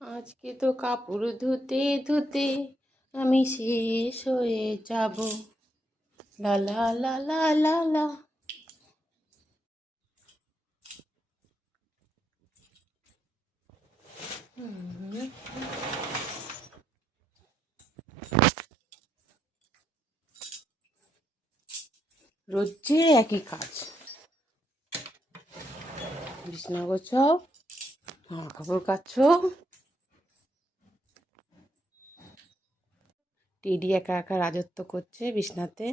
আজকে তো কাপড় ধুতে ধুতে আমি শেষ হয়ে যাব। লা লা লা লা লা লা। রোজ যে একই কাজ, বিছানা গোছাও, জামা কাপড় কাচো। টেডি একা একা রাজত্ব করছে বিছনাতে।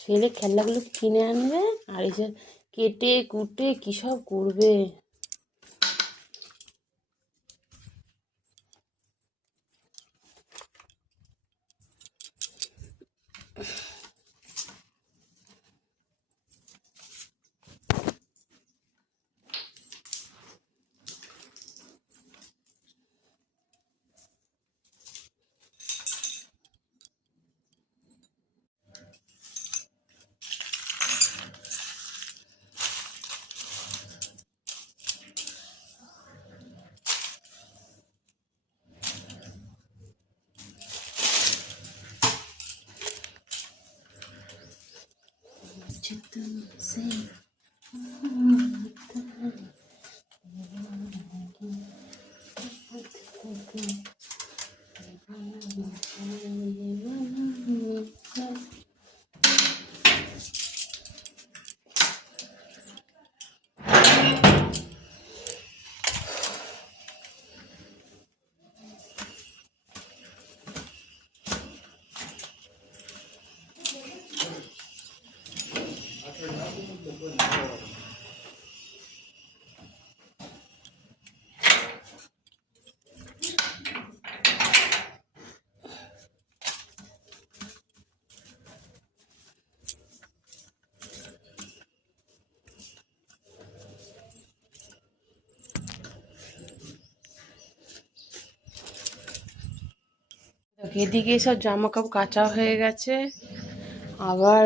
ছেলে খেলনাগুলো কিনে আনবে আর এসে কেটে কুটে কী সব করবে। এদিকে সব জামা কাপড় কাচা হয়ে গেছে, আবার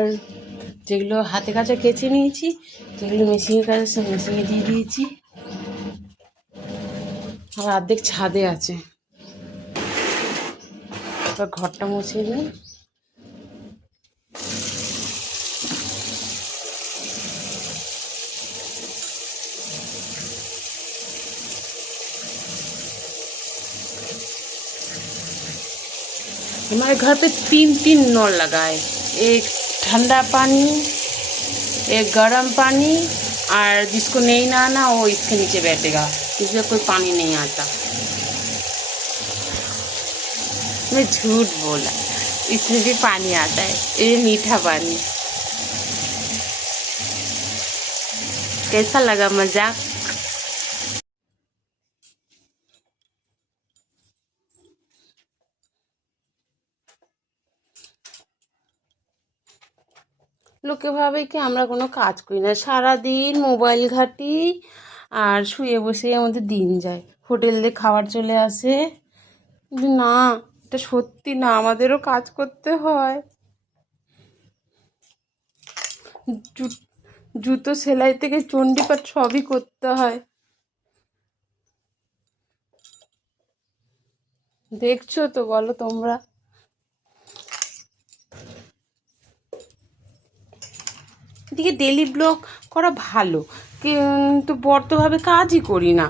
যেগুলো হাতে কাচা কেচে নিয়েছি, যেগুলো মেশিনের কাছে সব মেশিনে দিয়ে দিয়েছি। আর অর্ধেক ছাদে আছে। এবার ঘরটা মুছে নিই। हमारे घर पे 3 नल लगा है, एक ठंडा पानी, एक गर्म पानी, और जिसको नहीं नहाना वो इसके नीचे बैठेगा, इसमें कोई पानी नहीं आता। मैं झूठ बोला, इसमें भी पानी आता है, ये मीठा पानी। कैसा लगा मजाक? লোকে ভাবে কি আমরা কোনো কাজ করি না, সারাদিন মোবাইল ঘাঁটি আর শুয়ে বসে আমাদের দিন যায়, হোটেল দিয়ে খাবার চলে আসে। কিন্তু না, এটা সত্যি না, আমাদেরও কাজ করতে হয়। জুতো সেলাই থেকে চণ্ডীপাঠ সবই করতে হয়। দেখছো তো, বলো তোমরা। এদিকে ডেলি ব্লগ করা ভালো, কিন্তু বর্তভাবে কাজই করি না,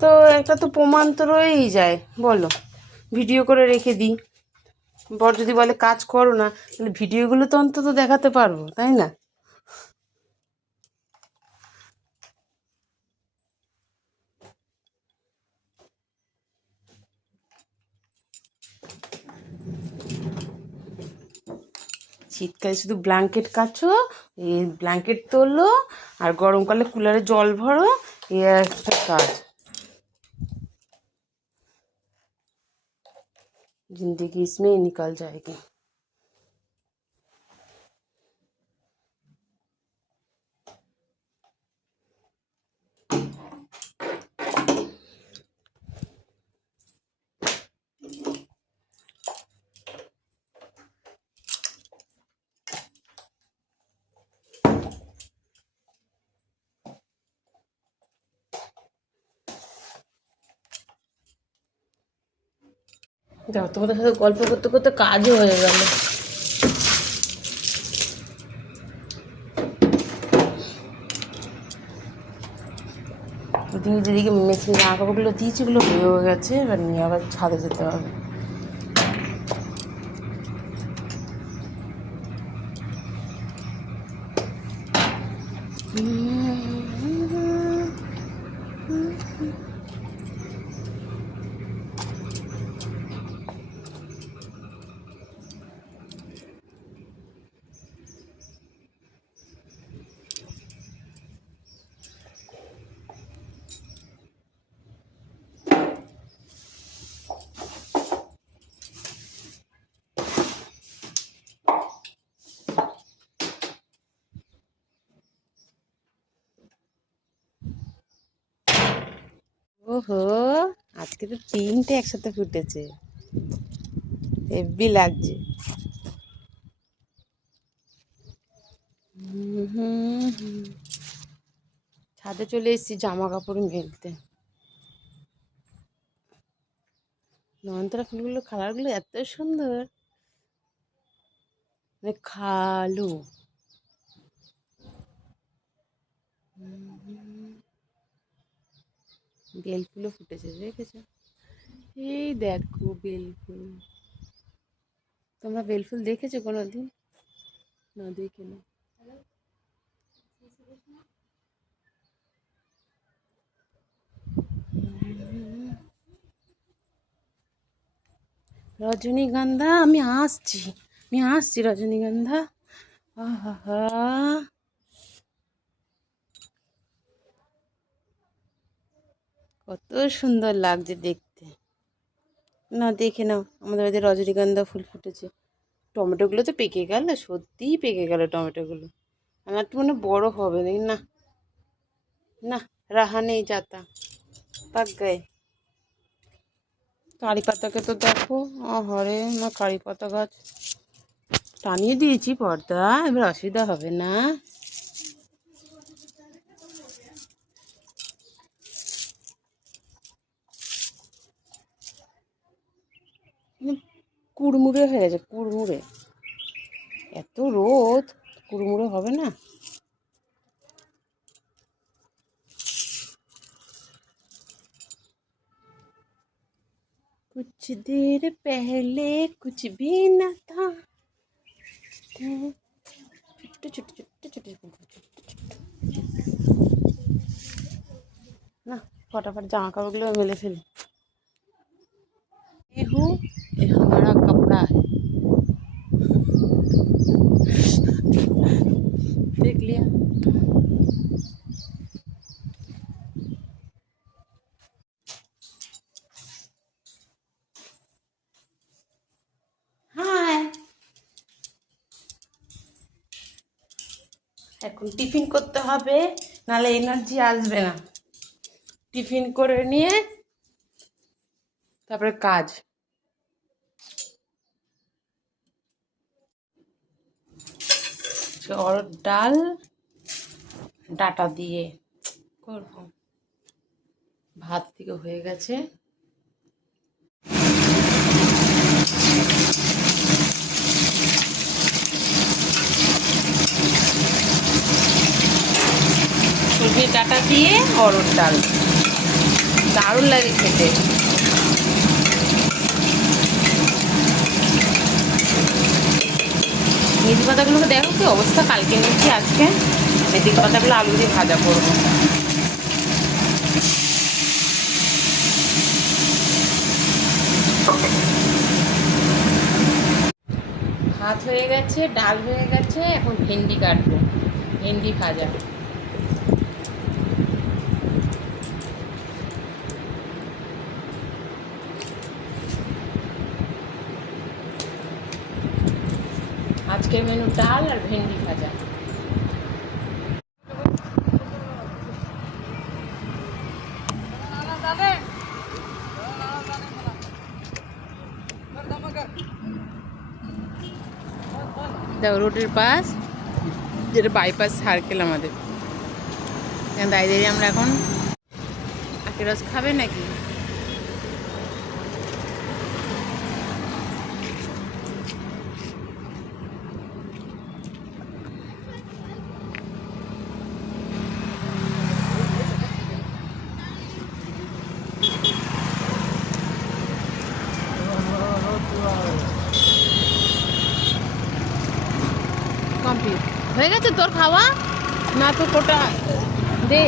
তো একটা তো প্রমাণ তো রয়েই যায়। বলো, ভিডিও করে রেখে দিই, বর যদি বলে কাজ করো না, তাহলে ভিডিওগুলো তো অন্তত দেখাতে পারবো, তাই না? শীতকালে শুধু ব্ল্যাঙ্কেট কাচো, এই ব্ল্যাঙ্কেট তোলো, আর গরমকালে কুলারে জল ভরো, এই একটা কাজ। जिंदगी इसमें निकल जाएगी। দেখো তোমাদের সাথে গল্প করতে করতে কাজও হয়ে গেল। ওদিকে যেদিকে মেশিনে জামা কাপড়গুলো দিয়েছি ওগুলো হয়েও গেছে, এবার নিয়ে আবার ছাদে যেতে হবে। ওহো, আজকে তো 3টে একসাথে ফুটেছে, হেব্বি লাগছে। ছাদে চলে এসেছি জামা কাপড় মেলতে। নয়নতারা ফুলগুলো কালারগুলো এত সুন্দর, মানে কালো। বেল ফুলও ফুটেছে, দেখেছো? এই দেখো বেল ফুল। তোমরা বেল ফুল দেখেছো কোনোদিন? না, দেখে না। রজনীগন্ধা, আমি আসছি রজনীগন্ধা। আহা, কত সুন্দর লাগছে দেখতে। না, দেখে নাও, আমাদের বাড়িতে রজনীগন্ধা ফুল ফুটেছে। টমেটোগুলো তো পেকে গেল, সত্যিই পেকে গেল টমেটোগুলো। আমার একটু মনে বড় হবে না। না, রাহা নেই যাতা, পাক গায়ে। কারি পাতাকে তো দেখো, হরে না, কারি পাতা গাছ টানিয়ে দিয়েছি পর্দা, এবার অসুবিধা হবে না। কুড়মুড়ে হয়ে গেছে, কুড়মুড়ে। এত রোদ, কুড়মুড়ে হবে না। कुछ देर पहले कुछ भी न था। না, फटाफट জামা কাপড়গুলো মেলে ফেলি। ये हूँ, ये हमारा कपड़ा है। देख लिया? हाय, এখন টিফিন করতে হবে, নাহলে এনার্জি আসবে না। টিফিন করে নিয়ে তারপরে কাজ। অরহর ডাল ডাটা দিয়ে করব। ভাত থেকে হয়ে গেছে। সবজি ডাটা দিয়ে অরহর ডাল দারুণ লাগে খেতে। মেথি পাতাগুলোকে দেখো কি অবস্থা, কালকে নিয়েছি, আজকে মেথি পাতাগুলো আলু দিয়ে ভাজা করবো। ভাত হয়ে গেছে, ডাল হয়ে গেছে, এখন ভেন্ডি কাটবো, ভেন্ডি ভাজা। আজকের মেনু ডাল আর ভেন্ডি ভাজা। দেখো রোডের পাশ, যেটা বাইপাস সার্কেল আমাদের, এখানে দাঁড়িয়ে আমরা এখন আখের রস খাবে নাকি? কমপ্লিট হয়ে গেছে তোর খাওয়া? না তো কোটা দে,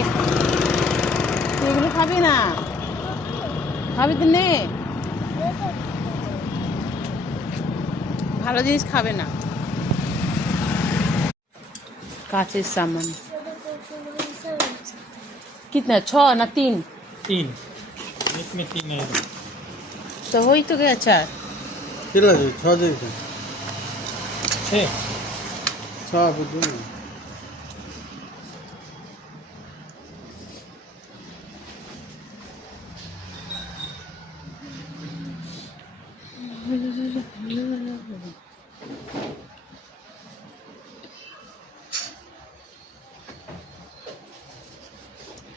তুই এগুলো খাবি না, খাবি তো নে, ভালো জিনিস খাবে না। কাঁচের সামান कितना 6 ना 3? 3 इसमें 3 है तो हो ही तो गया 4। कितना है 6 देखो 6 6 बुझो ना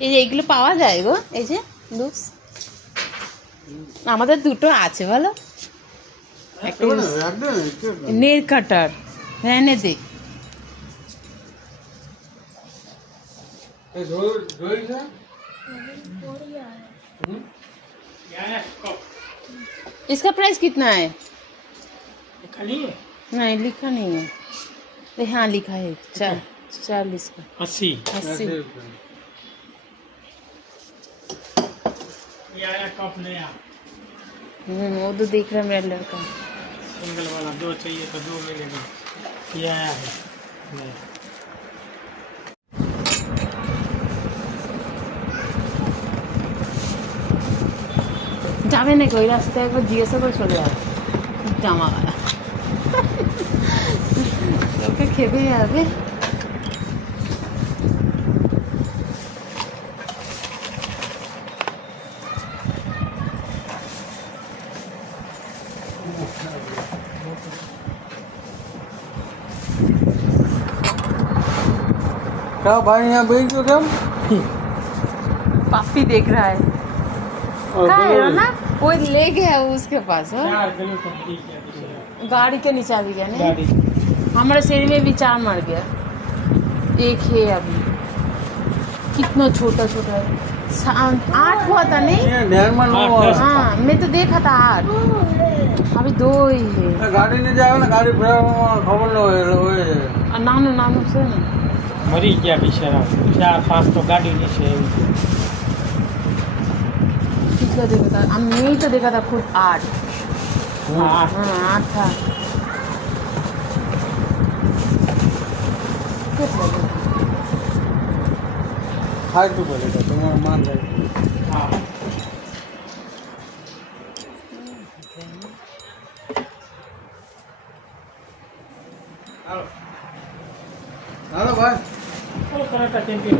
এই যে এগুলো পাওয়া যায় গো, এই যে লুকস আমাদের দুটো আছে বলো, একটা নেল কাটার, হ্যাঁ এনে দে। ये जोई था इसका प्राइस कितना है? खाली है नहीं लिखा नहीं है। हाँ लिखा है 40 का 80 80। ये आया कप नया वो तो देख रहा है मेरा लड़का। सिंगल वाला 2 चाहिए तो 2 मिलेगा। ये आया है नया। যাবে নাকি ওই রাস্তায় একবার জিজ্ঞাসা করে চলে যাবে, জামা গালা ওকে খেপে যাবে। क्या भाई यहाँ बेच दो क्या पापी देख रहा है, कहाँ है ना वो ले गया वो उसके पास हो? चार किलो का ठीक है गाड़ी के नीचे भी गया नहीं, गाड़ी हमारे शरीर में भी 4 मर गया, एक है अभी, कितना छोटा छोटा है, 8 हुआ था नहीं? ये ढेर मन हुआ हाँ मैं तो देखा था 8, अभी 2 ही है। गाड़ी नहीं जाएगा ना गाड़ी फिर खबर लो नानू से ना मरी गया बेचारा 4-5 तो गाड़ी नीचे कितना देखा था, मैं तो देखा था खुद 8। हाँ हाँ 8 था। कितना देखा? हाई तो बोलेगा तुम्हारा मान रहे हाँ हेलो भाई वो करा था 3 किलो